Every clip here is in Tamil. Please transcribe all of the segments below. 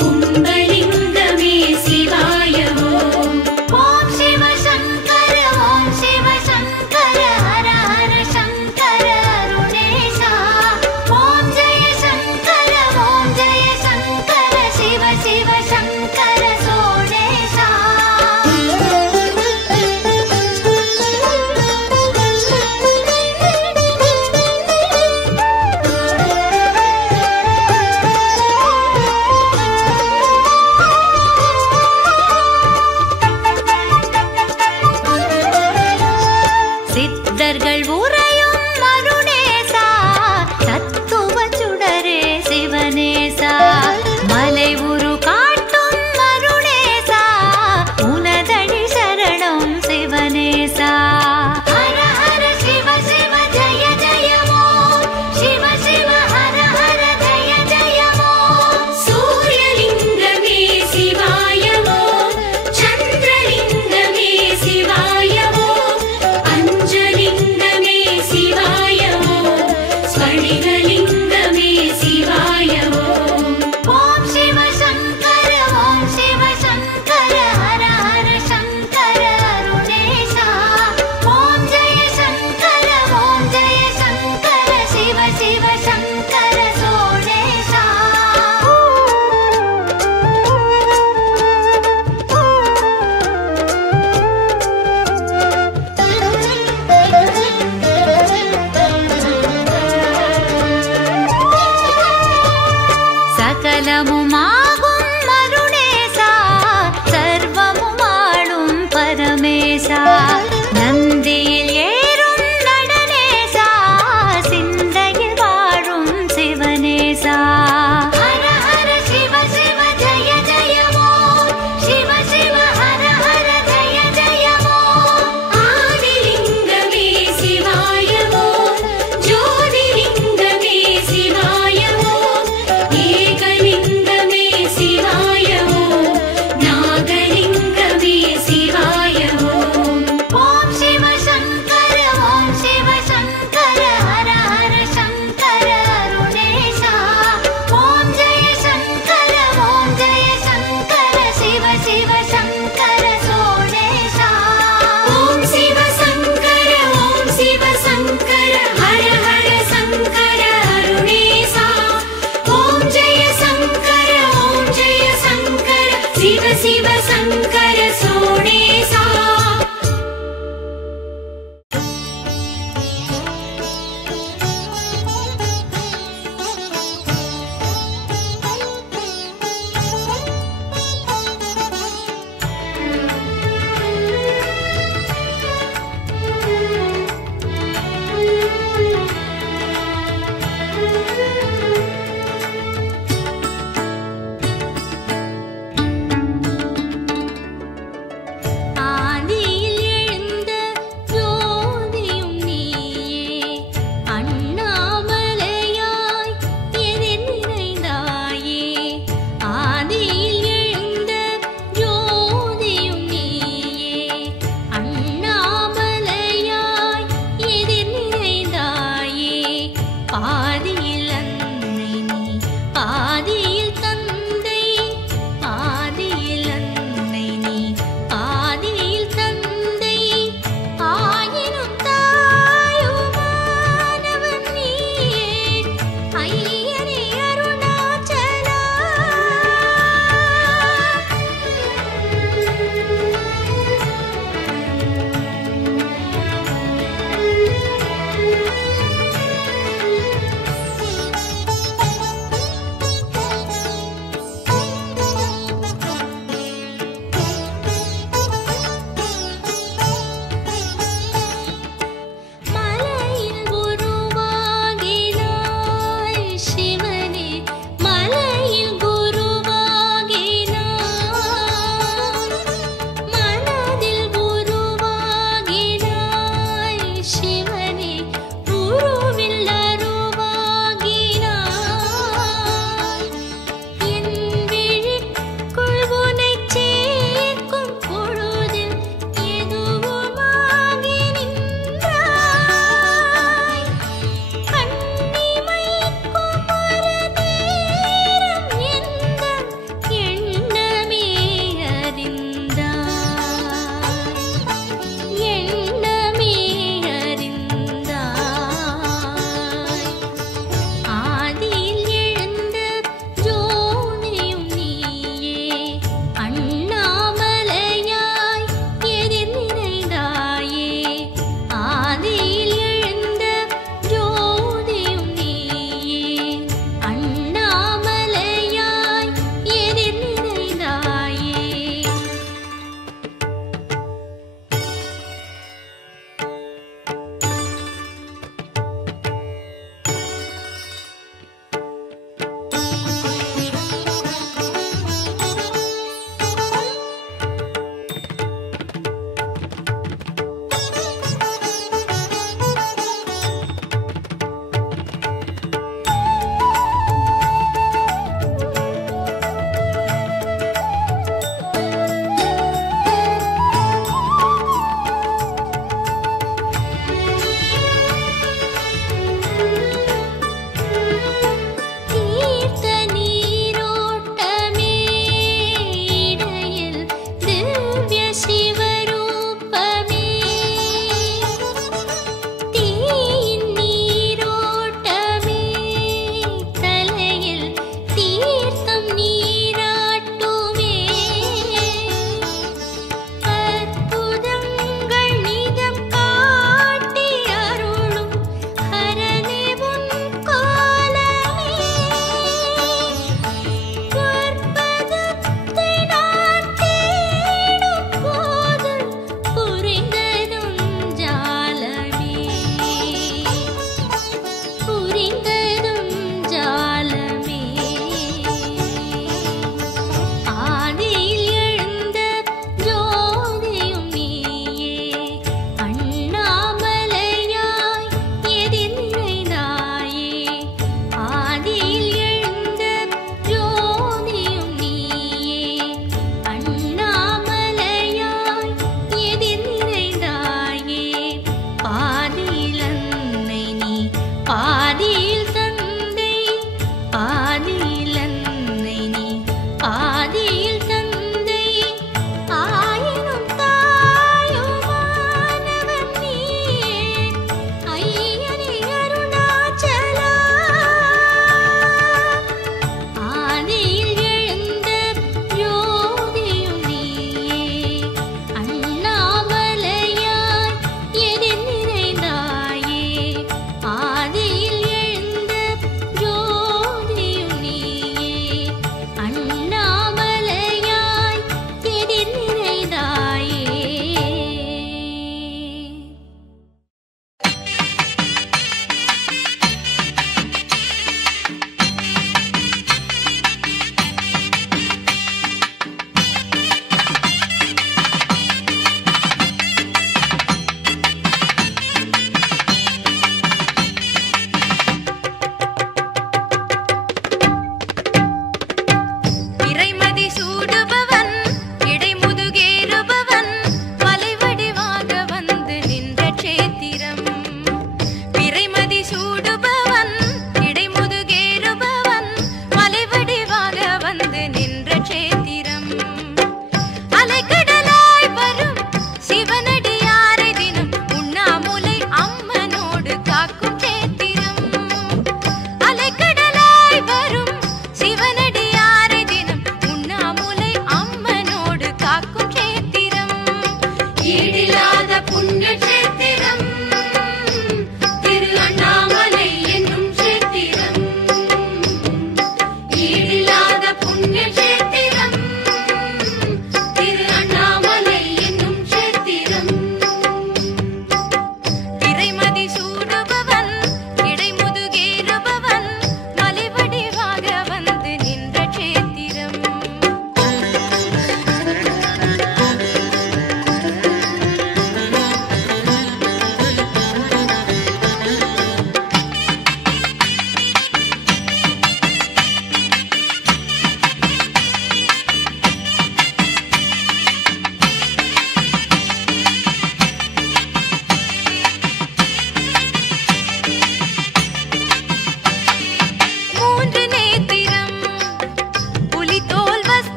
कुम्भलिङ्गमे शिवाय ओम शिव शंकर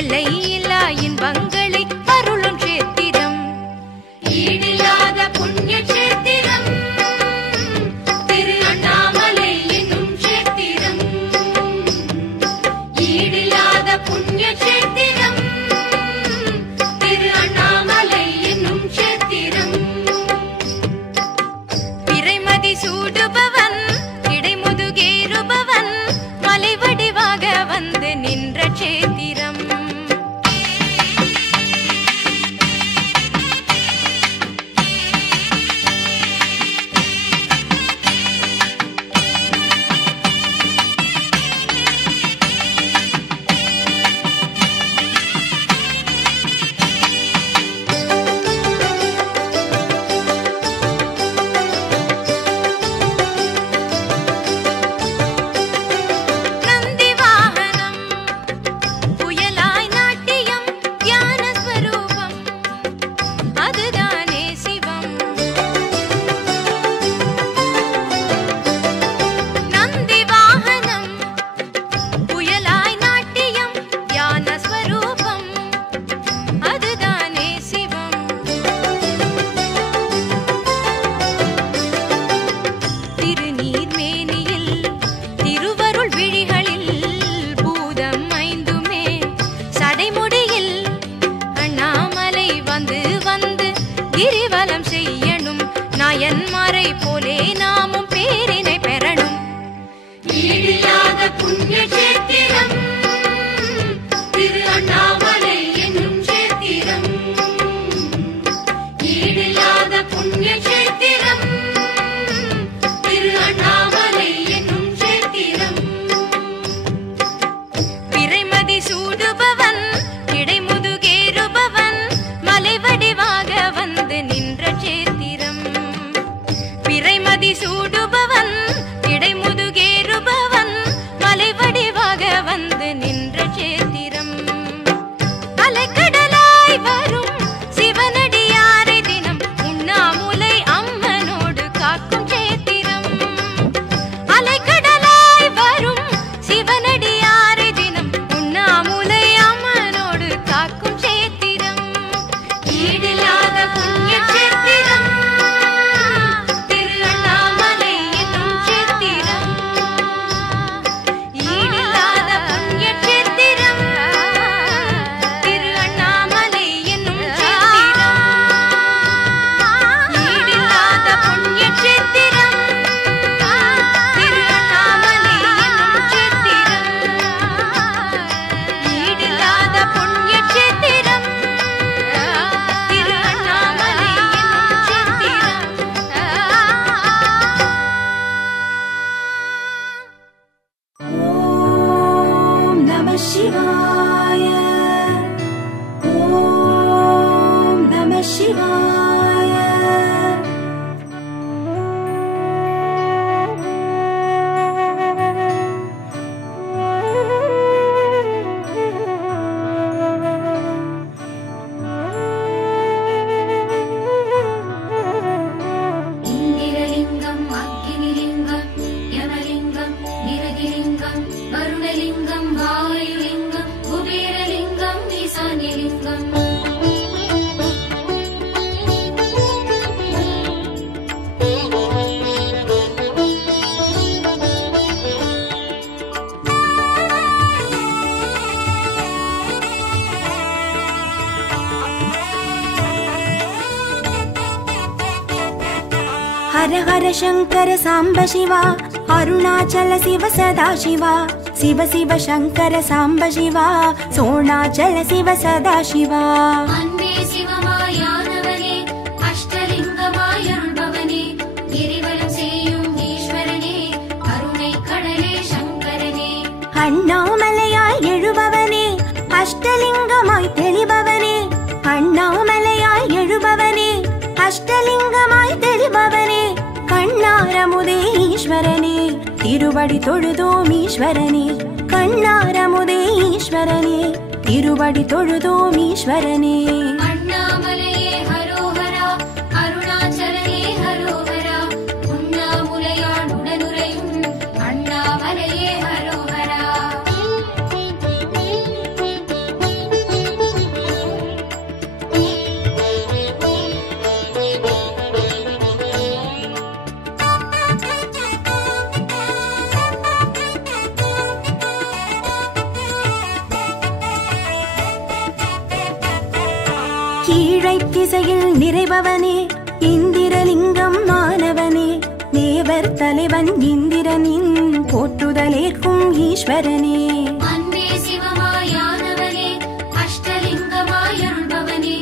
எல்லை இல்லா இன்பங்களை அருளும் சேத்திரம். ஈடில்லாத புண்ணிய சேத்திரம் திரு அண்ணாமலை என்னும் சேத்திரம். ஈடில்லாத புண்ணிய சேத்திரம் திரு அண்ணாமலை என்னும் சேத்திரம். பிறைமதி சூடுபவன் இடைமுதுகேறுபவன் மலை வடிவாக வந்து நின்ற சேத்திரம். கிரிவலம் செய்யணும் நாயன்மாரை போலே நாமும் பேரினை பெறணும். ஈடில்லாத புண்ணிய சேத்திரம் திரு அண்ணாமலை என்னும் சேத்திரம். ஈடில்லாத புண்ணிய சேத்திரம் திரு அண்ணாமலை என்னும் சேத்திரம். பிறைமதி சூடுபவன் இடைமுதுகேறுபவன் மலை வடிவாக வந்து நின்ற சேத்திரம். பிறைமதி சூடுபவன் இடைமுதுகேறுபவன் மலை வடிவாக வந்து நின்ற சேத்திரம். அலைக்கடலாய் வரும் சிவனடியாரை தினம் உண்ணாமுலை அம்மனோடு காக்கும் சேத்திரம். அலைக்கடலாய் வரும் சிவனடியாரை தினம் உண்ணாமுலை அம்மனோடு காக்கும் சேத்திரம். ஈடில்லாத புண்ணிய சேத்திரம் திரு அண்ணாமலை என்னும் சேத்திரம். ஈடில்லாத புண்ணிய சேத்திரம் திரு அண்ணாமலை என்னும் சேத்திரம். ஈடில்லாத புண்ணிய சேத்திரம் திரு அண்ணாமலை என்னும் சேத்திரம். ஈடில்லாத புண்ணிய சேத்திரம் திரு அண்ணாமலை என்னும் சேத்திரம். ஓம் நம சிவாய. ஓம் நம சிவாய. இந்திரலிங்கம் அக்னிலிங்கம் யமலிங்கம் நிரதிலிங்கம் வருணலிங்கம் வாயுலிங்கம் குபேரலிங்கம் ஈசான்யலிங்கம். ஹர ஹர சங்கர சாம்ப சிவா அருணாச்சல சிவ சதா சிவா. சிவ சிவ சங்கர சாம்ப சிவா சோணாச்சல சிவ சதா சிவா. அன்பே சிவமாயானவனே அஷ்டலிங்கமாயருள்பவனே கிரிவலம் செய்யும் ஈஸ்வரனே கருணை கடலே சங்கரனே. அண்ணாமலையாய் எழுபவனே அஷ்டலிங்கமாய் தெளிபவனே. அண்ணாமலையாய் எழுபவனே அஷ்டலிங்கமாய் தெளிபவனே. கண்ணாரமுதே ஈஸ்வரனே திருவடி தொழுதோம் ஈஸ்வரனே. கண்ணாரமுதே ஈஸ்வரனே திருவடி தொழுதோம் ஈஸ்வரனே. அண்ணாமலையே ஹரோஹரா அருணாச்சலனே ஹரோஹரா உண்ணாமுலையான் உடனுரையும் அண்ணாமலையே ஹரோஹரா. கீழை திசையில் நிறைபவனே இந்திரலிங்கம் மாணவனே தேவர் தலைவன் இந்திரனின் போற்றுதலேற்கும் ஈஸ்வரனே அன்பே சிவமாயானவனே அஷ்டலிங்கமாயருள்பவனே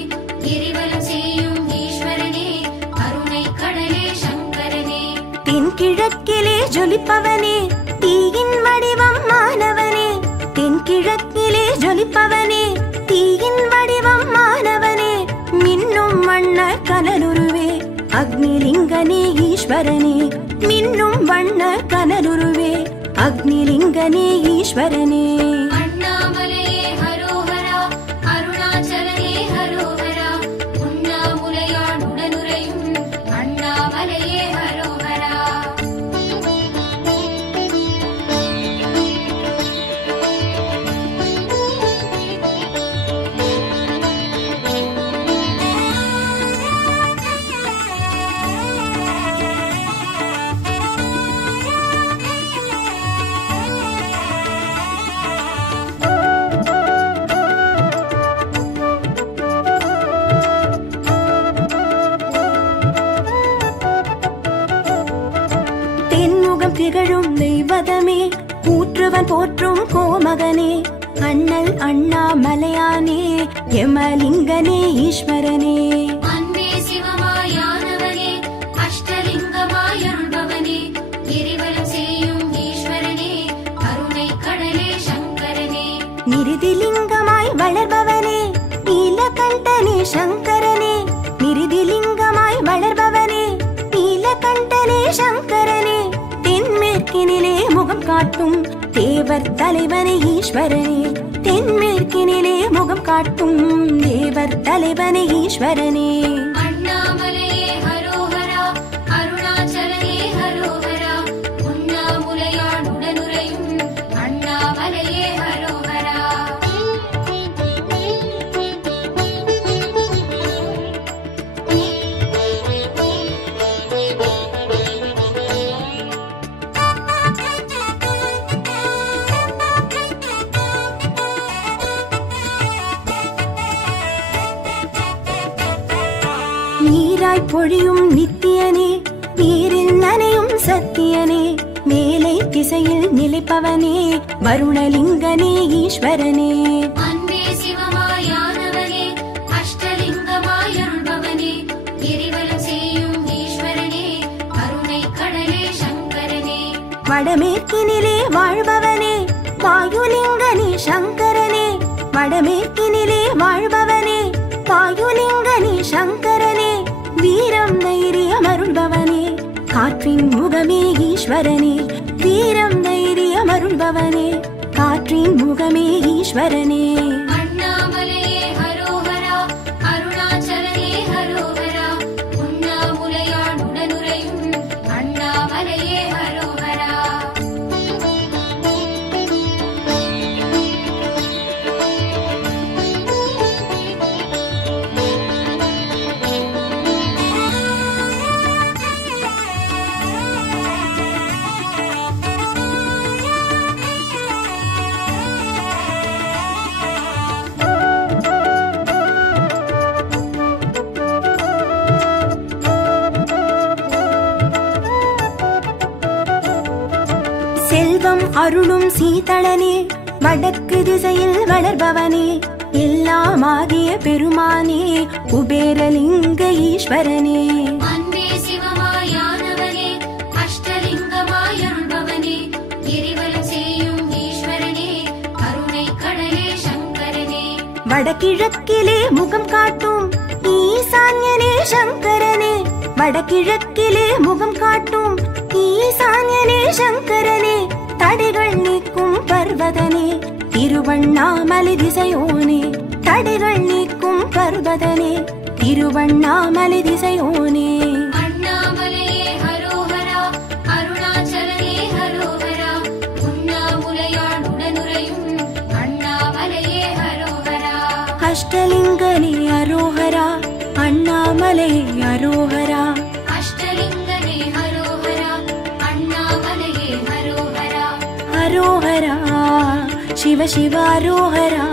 கிரிவலம் செய்யும் ஈஸ்வரனே கருணை கடலே சங்கரனே தென்கிழக்கிலே ஜொலிப்பவனே தீயின் வடிவம் மாணவனே தென்கிழக்கிலே ஜொலிப்பவனே தீயின் வடிவம் மாணவனே மின்னும் வண்ண கனலுருவே அக்னிலிங்கனே ஈஸ்வரனே மின்னும் வண்ண கனலுருவே அக்னிலிங்கனே ஈஸ்வரனே அண்ணாமலையே ஹரோஹரா அருணாச்சலனே ஹரோஹரா உண்ணாமுலையான் உடனுரையும் அண்ணாமலையே ஹரோஹரா தென்முகம் திகழும் தெய்வதமே ஊற்றுவன் போற்றும் கோமகனே அண்ணல் அண்ணாமலையானே யமலிங்கனே ஈஸ்வரனே அன்பே சிவமாயானவனே அஷ்டலிங்கமாயருள்பவனே கிரிவலம் செய்யும் ஈஸ்வரனே கருணை கடலே சங்கரனே நிருதிலிங்கமாய் வளர்பவனே நீலகண்டனே சங்கரனே நிருதிலிங்கமாய் வளர்பவனே நீலகண்டனே சங்கரனே தென்மேற்கினிலே முகம் காட்டும் தேவர் தலைவனே ஈஸ்வரனே தென்மேற்கினிலே முகம் காட்டும் தேவர் தலைவனே ஈஸ்வரனே அண்ணாமலையே ஹரோஹரா அருணாச்சலனே ஹரோஹரா உண்ணாமுலையான் உடனுரையும் அண்ணாமலையே ஹரோஹரா நீராய் பொழியும் நித்தியனே நீரில் நனையும் சத்தியனே மேலை திசையில் நிலைப்பவனே வருணலிங்கனே ஈஸ்வரனே அன்பே சிவமாயானவனே அஷ்டலிங்கமாயருள்பவனே கிரிவலம் செய்யும் ஈஸ்வரனே கருணை கடலே சங்கரனே வடமேற்கினிலே வாழ்பவனே வாயுலிங்கனே சங்கரனே வடமேற்கினிலே வாழ்பவனே வாயுலிங்கனே சங்கரனே வீரம் தைரியம் அருள்பவனே காற்றின் முகமே ஈஸ்வரனே வீரம் தைரியம் அருள்பவனே காற்றின் முகமே ஈஸ்வரனே அண்ணாமலையே ஹரோஹரா அருணாச்சலனே ஹரோஹரா உண்ணாமுலையான் உடனுரையும் அண்ணாமலையே ஹரோஹரா செல்வம் அருளும் சீதளனே வடக்கு திசையில் வளர்பவனே எல்லாமாகிய பெருமானே குபேரலிங்க ஈஸ்வரனே அன்பே சிவமாயானவனே அஷ்டலிங்கமாயருள்பவனே கிரிவலம் செய்யும் ஈஸ்வரனே கருணை கடலே சங்கரனே வடகிழக்கிலே முகம் காட்டும் ஈசான்யனே சங்கரனே வடகிழக்கிலே முகம் காட்டும் ஈசான்யனே சங்கரனே தடைகள் நீக்கும் பர்வதனே திருவண்ணாமலை திசையோனே தடைகள் நீக்கும் பர்வதனே திருவண்ணாமலை திசையோனே அண்ணாமலையே ஹரோஹரா அருணாச்சலனே ஹரோஹரா உண்ணாமுலையான் உடனுரையும் அண்ணாமலையே ஹரோஹரா அஷ்டலிங்கனே அரோஹரா அண்ணாமலை அரோஹரா அஷ்டலிங்கனே ஹரோஹரா அண்ணாமலையே ஹரோஹரா அரோஹரா சிவ சிவ அரோஹரா